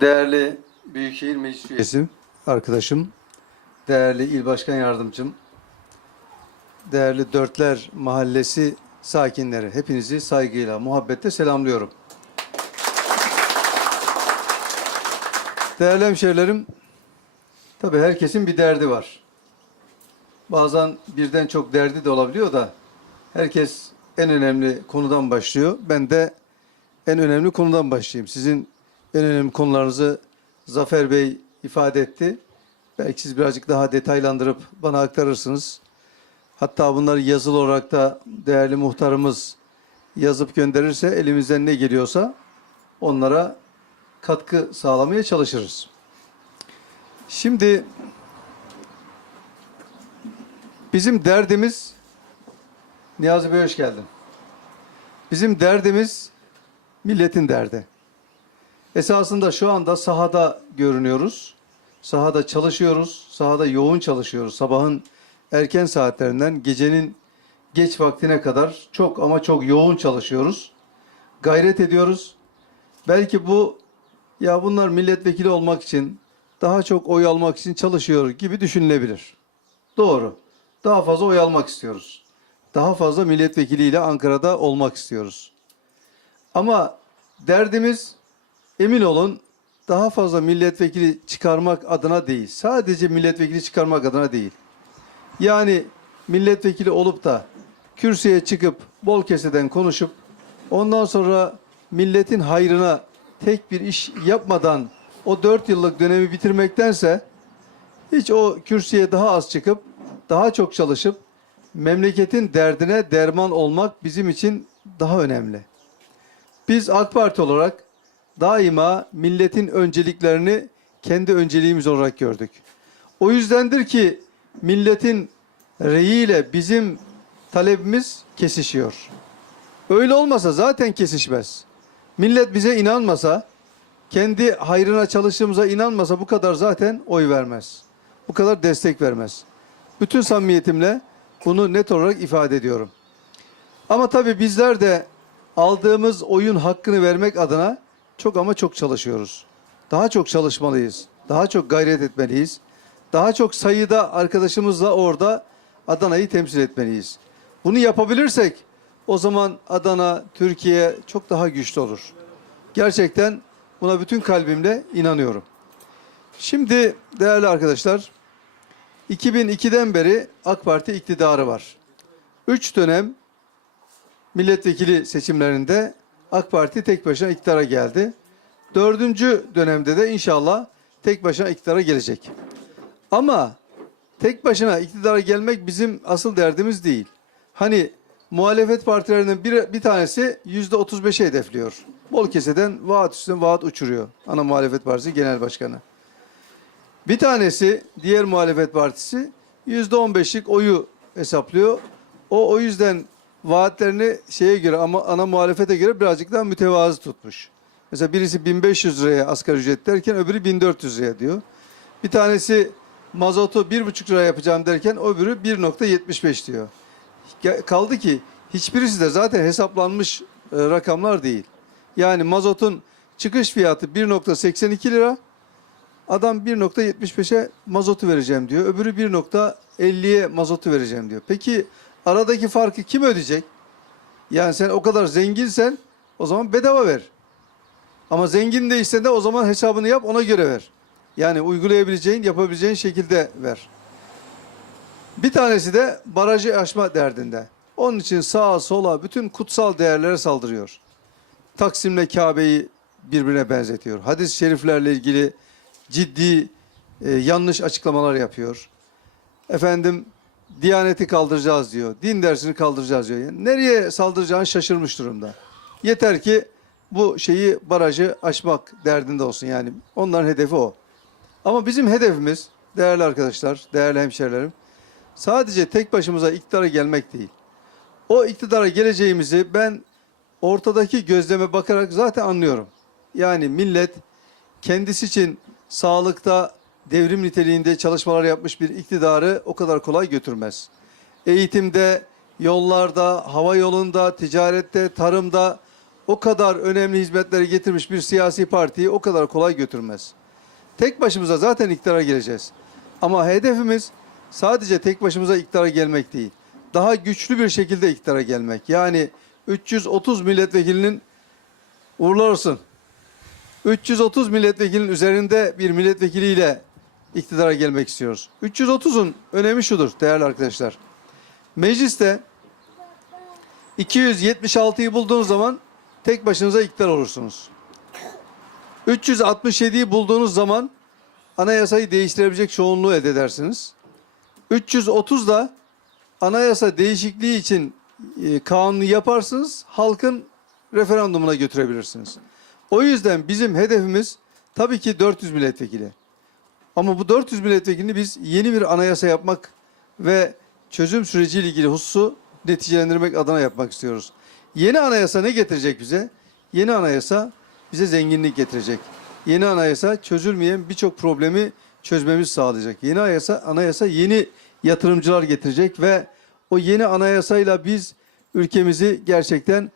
Değerli Büyükşehir Meclis Üyesi, arkadaşım, değerli İl Başkan Yardımcım, değerli Dörtler Mahallesi sakinleri, hepinizi saygıyla, muhabbetle selamlıyorum. Değerli hemşehrilerim, tabii herkesin bir derdi var. Bazen birden çok derdi de olabiliyor da herkes en önemli konudan başlıyor. Ben de en önemli konudan başlayayım. Sizin en önemli konularınızı Zafer Bey ifade etti. Belki siz birazcık daha detaylandırıp bana aktarırsınız. Hatta bunları yazılı olarak da değerli muhtarımız yazıp gönderirse elimizden ne geliyorsa onlara katkı sağlamaya çalışırız. Şimdi bizim derdimiz Niyazi Bey hoş geldin. Bizim derdimiz milletin derdi. Esasında şu anda sahada görünüyoruz. Sahada çalışıyoruz. Sahada yoğun çalışıyoruz. Sabahın erken saatlerinden gecenin geç vaktine kadar çok ama çok yoğun çalışıyoruz. Gayret ediyoruz. Belki bu ya bunlar milletvekili olmak için daha çok oy almak için çalışıyor gibi düşünülebilir. Doğru. Daha fazla oy almak istiyoruz. Daha fazla milletvekiliyle Ankara'da olmak istiyoruz. Ama derdimiz emin olun daha fazla milletvekili çıkarmak adına değil. Sadece milletvekili çıkarmak adına değil. Yani milletvekili olup da kürsüye çıkıp bol keseden konuşup ondan sonra milletin hayrına tek bir iş yapmadan o dört yıllık dönemi bitirmektense hiç o kürsüye daha az çıkıp daha çok çalışıp memleketin derdine derman olmak bizim için daha önemli. Biz AK Parti olarak daima milletin önceliklerini kendi önceliğimiz olarak gördük. O yüzdendir ki milletin reyiyle bizim talebimiz kesişiyor. Öyle olmasa zaten kesişmez. Millet bize inanmasa, kendi hayrına çalıştığımıza inanmasa bu kadar zaten oy vermez. Bu kadar destek vermez. Bütün samimiyetimle bunu net olarak ifade ediyorum. Ama tabii bizler de aldığımız oyun hakkını vermek adına çok ama çok çalışıyoruz. Daha çok çalışmalıyız. Daha çok gayret etmeliyiz. Daha çok sayıda arkadaşımızla orada Adana'yı temsil etmeliyiz. Bunu yapabilirsek o zaman Adana, Türkiye çok daha güçlü olur. Gerçekten buna bütün kalbimle inanıyorum. Şimdi değerli arkadaşlar 2002'den beri AK Parti iktidarı var. Üç dönem milletvekili seçimlerinde AK Parti tek başına iktidara geldi. Dördüncü dönemde de inşallah tek başına iktidara gelecek. Ama tek başına iktidara gelmek bizim asıl derdimiz değil. Hani muhalefet partilerinin bir, bir tanesi yüzde 35'e hedefliyor. Bol keseden vaat üstüne vaat uçuruyor. Ana muhalefet partisi genel başkanı. Bir tanesi diğer muhalefet partisi yüzde on beşlik oyu hesaplıyor. O o yüzden vaatlerini şeye göre ama ana muhalefete göre birazcık daha mütevazı tutmuş. Mesela birisi 1500 liraya asgari ücret derken öbürü 1400 liraya diyor. Bir tanesi mazotu 1,5 lira yapacağım derken öbürü 1.75 diyor. Kaldı ki hiçbirisi de zaten hesaplanmış e, rakamlar değil. Yani mazotun çıkış fiyatı 1.82 lira. Adam 1.75'e mazotu vereceğim diyor. Öbürü 1.50'ye mazotu vereceğim diyor. Peki aradaki farkı kim ödeyecek? Yani sen o kadar zenginsen o zaman bedava ver. Ama zengin değilsen de o zaman hesabını yap ona göre ver. Yani uygulayabileceğin, yapabileceğin şekilde ver. Bir tanesi de barajı aşma derdinde. Onun için sağa sola bütün kutsal değerlere saldırıyor. Taksim'le Kabe'yi birbirine benzetiyor. Hadis-i şeriflerle ilgili ciddi e, yanlış açıklamalar yapıyor. Efendim Diyaneti kaldıracağız diyor. Din dersini kaldıracağız diyor. Yani nereye saldıracağını şaşırmış durumda. Yeter ki bu şeyi barajı aşmak derdinde olsun yani. Onların hedefi o. Ama bizim hedefimiz değerli arkadaşlar, değerli hemşerilerim sadece tek başımıza iktidara gelmek değil. O iktidara geleceğimizi ben ortadaki gözleme bakarak zaten anlıyorum. Yani millet kendisi için sağlıkta devrim niteliğinde çalışmalar yapmış bir iktidarı o kadar kolay götürmez. Eğitimde, yollarda, hava yolunda, ticarette, tarımda o kadar önemli hizmetleri getirmiş bir siyasi partiyi o kadar kolay götürmez. Tek başımıza zaten iktidara geleceğiz. Ama hedefimiz sadece tek başımıza iktidara gelmek değil. Daha güçlü bir şekilde iktidara gelmek. Yani 330 milletvekilinin uğurlar olsun. 330 milletvekilinin üzerinde bir milletvekiliyle iktidara gelmek istiyoruz. 330'un önemi şudur değerli arkadaşlar. Mecliste 276'yı bulduğunuz zaman tek başınıza iktidar olursunuz. 367'yi bulduğunuz zaman anayasayı değiştirebilecek çoğunluğu elde edersiniz. 330 da anayasa değişikliği için e, kanunu yaparsınız, halkın referandumuna götürebilirsiniz. O yüzden bizim hedefimiz tabii ki 400 milletvekili. Ama bu 400 milletvekilini biz yeni bir anayasa yapmak ve çözüm süreciyle ilgili hususu neticelendirmek adına yapmak istiyoruz. Yeni anayasa ne getirecek bize? Yeni anayasa bize zenginlik getirecek. Yeni anayasa çözülmeyen birçok problemi çözmemiz sağlayacak. Yeni anayasa, anayasa yeni yatırımcılar getirecek ve o yeni anayasayla biz ülkemizi gerçekten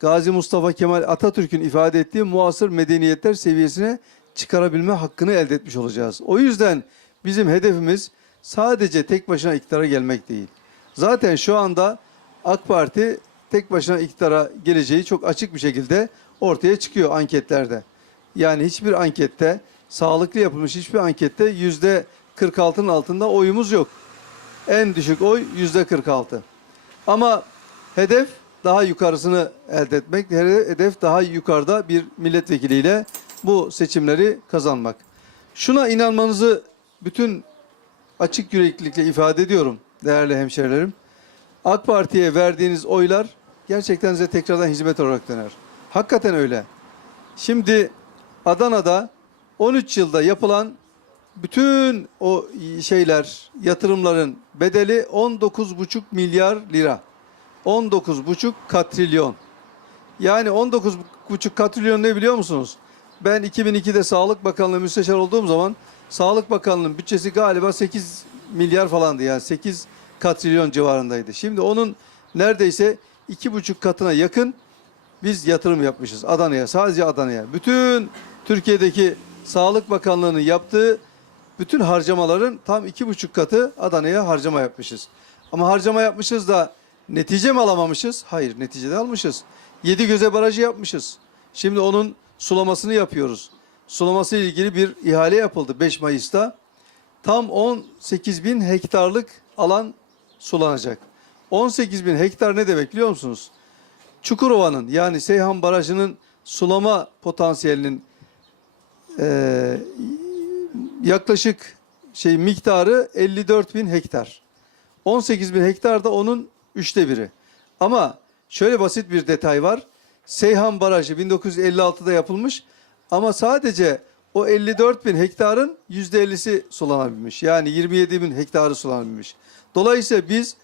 Gazi Mustafa Kemal Atatürk'ün ifade ettiği muasır medeniyetler seviyesine çıkarabilme hakkını elde etmiş olacağız. O yüzden bizim hedefimiz sadece tek başına iktidara gelmek değil. Zaten şu anda AK Parti tek başına iktidara geleceği çok açık bir şekilde ortaya çıkıyor anketlerde. Yani hiçbir ankette, sağlıklı yapılmış hiçbir ankette yüzde 46'nın altında oyumuz yok. En düşük oy yüzde 46. Ama hedef daha yukarısını elde etmek, hedef daha yukarıda bir milletvekiliyle bu seçimleri kazanmak. Şuna inanmanızı bütün açık yüreklilikle ifade ediyorum değerli hemşerilerim. AK Parti'ye verdiğiniz oylar gerçekten size tekrardan hizmet olarak döner. Hakikaten öyle. Şimdi Adana'da 13 yılda yapılan bütün o şeyler, yatırımların bedeli 19,5 milyar lira. 19,5 katrilyon. Yani 19,5 katrilyon ne biliyor musunuz? Ben 2002'de Sağlık Bakanlığı müsteşar olduğum zaman Sağlık Bakanlığı'nın bütçesi galiba 8 milyar falandı yani 8 katrilyon civarındaydı. Şimdi onun neredeyse iki buçuk katına yakın biz yatırım yapmışız Adana'ya sadece Adana'ya. Bütün Türkiye'deki Sağlık Bakanlığı'nın yaptığı bütün harcamaların tam iki buçuk katı Adana'ya harcama yapmışız. Ama harcama yapmışız da netice mi alamamışız? Hayır neticede almışız. Yedi göze barajı yapmışız. Şimdi onun sulamasını yapıyoruz. Sulaması ile ilgili bir ihale yapıldı 5 Mayıs'ta. Tam 18 bin hektarlık alan sulanacak. 18 bin hektar ne demek biliyor musunuz? Çukurova'nın yani Seyhan Barajı'nın sulama potansiyelinin eee, yaklaşık şey miktarı 54 bin hektar. 18 bin hektar da onun üçte biri. Ama şöyle basit bir detay var. Seyhan Barajı 1956'da yapılmış ama sadece o 54 bin hektarın %50'si sulanabilmiş. Yani 27 bin hektarı sulanabilmiş. Dolayısıyla biz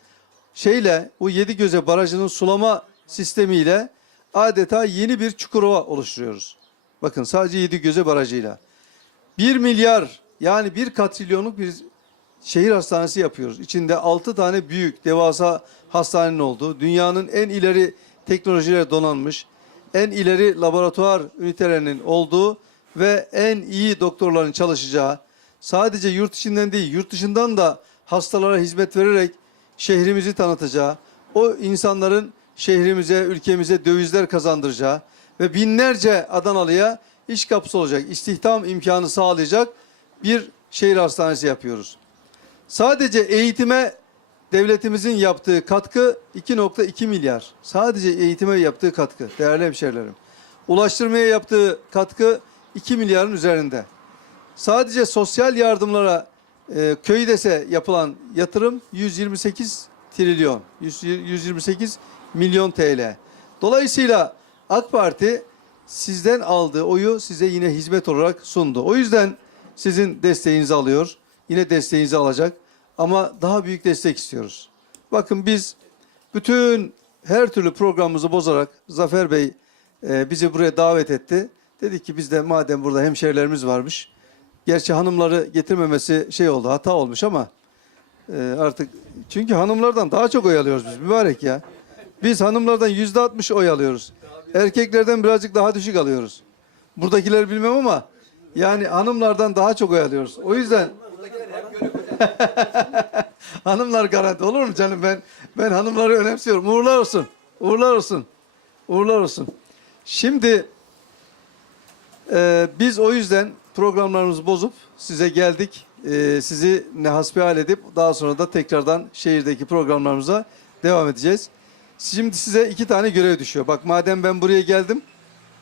şeyle bu Yedigöze Barajı'nın sulama sistemiyle adeta yeni bir Çukurova oluşturuyoruz. Bakın sadece Yedigöze Barajı'yla. 1 milyar yani bir katrilyonluk bir şehir hastanesi yapıyoruz. İçinde 6 tane büyük devasa hastanenin olduğu, dünyanın en ileri teknolojiyle donanmış, en ileri laboratuvar ünitelerinin olduğu ve en iyi doktorların çalışacağı, sadece yurt içinden değil yurt dışından da hastalara hizmet vererek şehrimizi tanıtacağı, o insanların şehrimize, ülkemize dövizler kazandıracağı ve binlerce Adanalı'ya iş kapısı olacak, istihdam imkanı sağlayacak bir şehir hastanesi yapıyoruz. Sadece eğitime devletimizin yaptığı katkı 2.2 milyar. Sadece eğitime yaptığı katkı değerli hemşerilerim. Ulaştırmaya yaptığı katkı 2 milyarın üzerinde. Sadece sosyal yardımlara e, köydese yapılan yatırım 128 trilyon, 100 128 milyon TL. Dolayısıyla AK Parti sizden aldığı oyu size yine hizmet olarak sundu. O yüzden sizin desteğinizi alıyor. Yine desteğinizi alacak. Ama daha büyük destek istiyoruz. Bakın biz bütün her türlü programımızı bozarak Zafer Bey e, bizi buraya davet etti. Dedik ki biz de madem burada hemşerilerimiz varmış. Gerçi hanımları getirmemesi şey oldu hata olmuş ama e, artık çünkü hanımlardan daha çok oy alıyoruz biz mübarek ya. Biz hanımlardan yüzde altmış oy alıyoruz. erkeklerden birazcık daha düşük alıyoruz. Buradakiler bilmem ama yani hanımlardan daha çok oy alıyoruz. O yüzden hanımlar garanti olur mu canım ben ben hanımları önemsiyorum. Uğurlar olsun. Uğurlar olsun. Uğurlar olsun. Şimdi e, biz o yüzden programlarımızı bozup size geldik. E, sizi ne hasbihal edip daha sonra da tekrardan şehirdeki programlarımıza devam edeceğiz. Şimdi size iki tane görev düşüyor. Bak madem ben buraya geldim.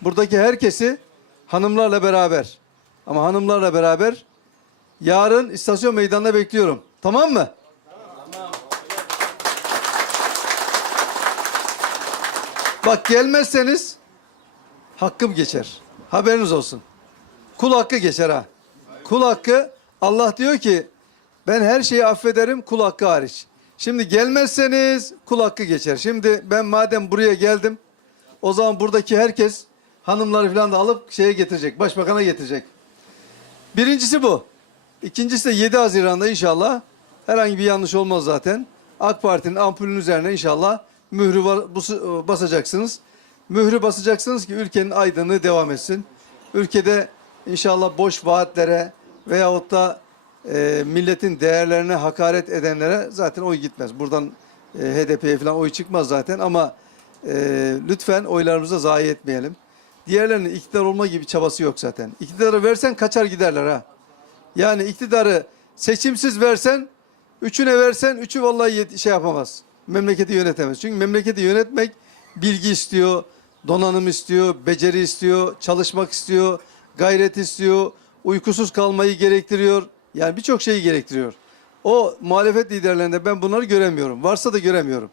Buradaki herkesi hanımlarla beraber ama hanımlarla beraber yarın istasyon meydanına bekliyorum. Tamam mı? Bak gelmezseniz hakkım geçer. Haberiniz olsun. Kul hakkı geçer ha. Kul hakkı Allah diyor ki ben her şeyi affederim kul hakkı hariç. Şimdi gelmezseniz kul hakkı geçer. Şimdi ben madem buraya geldim o zaman buradaki herkes hanımları falan da alıp şeye getirecek. Başbakana getirecek. Birincisi bu. İkincisi de 7 Haziran'da inşallah herhangi bir yanlış olmaz zaten. AK Parti'nin ampulünün üzerine inşallah mührü bu- basacaksınız. Mührü basacaksınız ki ülkenin aydınlığı devam etsin. Ülkede inşallah boş vaatlere veyahut da e, milletin değerlerine hakaret edenlere zaten oy gitmez. Buradan e, HDP'ye falan oy çıkmaz zaten ama e, lütfen oylarımıza zayi etmeyelim. Diğerlerinin iktidar olma gibi çabası yok zaten. İktidarı versen kaçar giderler ha. Yani iktidarı seçimsiz versen, üçüne versen, üçü vallahi şey yapamaz. Memleketi yönetemez. Çünkü memleketi yönetmek bilgi istiyor, donanım istiyor, beceri istiyor, çalışmak istiyor, gayret istiyor, uykusuz kalmayı gerektiriyor. Yani birçok şeyi gerektiriyor. O muhalefet liderlerinde ben bunları göremiyorum. Varsa da göremiyorum.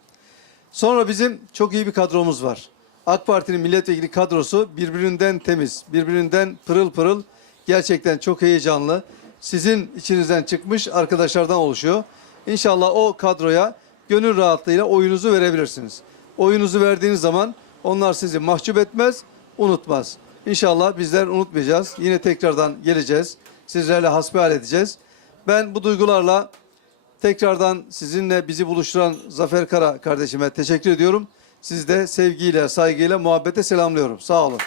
Sonra bizim çok iyi bir kadromuz var. AK Parti'nin milletvekili kadrosu birbirinden temiz, birbirinden pırıl pırıl, gerçekten çok heyecanlı. Sizin içinizden çıkmış arkadaşlardan oluşuyor. İnşallah o kadroya gönül rahatlığıyla oyunuzu verebilirsiniz. Oyunuzu verdiğiniz zaman onlar sizi mahcup etmez, unutmaz. İnşallah bizler unutmayacağız. Yine tekrardan geleceğiz. Sizlerle hasbihal edeceğiz. Ben bu duygularla Tekrardan sizinle bizi buluşturan Zafer Kara kardeşime teşekkür ediyorum. Sizi de sevgiyle, saygıyla, muhabbete selamlıyorum. Sağ olun.